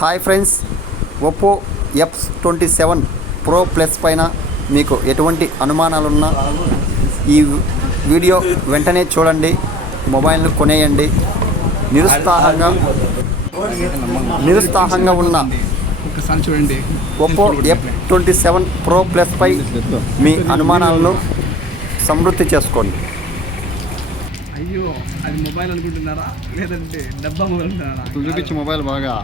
Hi friends, Oppo F27 pro plus పైన మీకు ఎటువంటి అనుమానాలున్నా ఈ వీడియో వెంటనే చూడండి, మొబైల్ను కొనేయండి. నిరుత్సాహంగా ఉన్న చూడండి, Oppo F27 pro plus pi మీ అనుమానాలను సమృద్ధి చేసుకోండి. అయ్యో అది మొబైల్ అనుకుంటున్నారా లేదంటే డబ్బా మొబైల్ అనుకుంటున్నారా? చూపించి మొబైల్ బాగా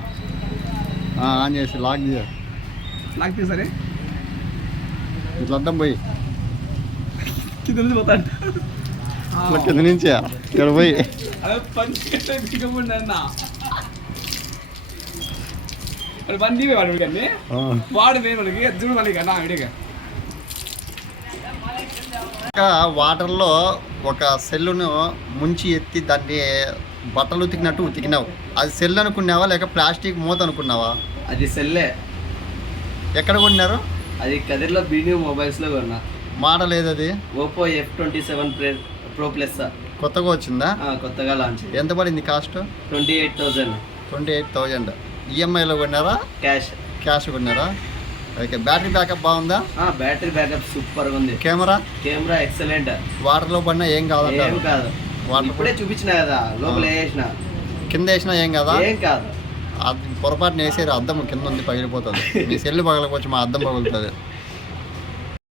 ఆన్ చేసి లాక్ తీసారే ఇట్లా అడ్డం పోయి కింద నుంచి పోతాడు. ఇట్లా కింద నుంచి ఇక్కడ పోయి అదే బండి వాడు కానీ వాడు నేను మనకి చూడు మనకి అన్నా విడిగా వాటర్లో ఒక సెల్లును ముంచి ఎత్తి దాన్ని బట్టలు ఉతికినట్టు ఉతికినావు. అది సెల్ అనుకున్నావా లేక ప్లాస్టిక్ మూత అనుకున్నావా? అది సెల్లే. ఎక్కడ కొన్నారు? అది కదిర్లో బీన్యూ మొబైల్స్లో కొన్నా. మోడల్ ఏదది? Oppo F27 pro plus. కొత్తగా వచ్చిందా? కొత్తగా లాంచ్. ఎంత పడింది కాస్ట్? 28,000. 28,000. ఈఎంఐలో కొన్నారా క్యాష్ కొన్నారా? ఓకే. బ్యాటరీ బ్యాకప్ బాగుందా? బ్యాటరీ బ్యాకప్ సూపర్గా ఉంది. Camera excellent. వాటర్లో పడినా ఏం కాదు? ఏం కాదు. ఇప్పుడే చూపించిన కదా, లోపల వేసిన కింద వేసినా ఏం కాదా? ఏం కాదు. పొరపాటున వేసేది అద్దం కింద ఉంది, పగిలిపోతుంది. మీ సెల్లు పగలకొచ్చి మా అద్దం పగులుతుంది.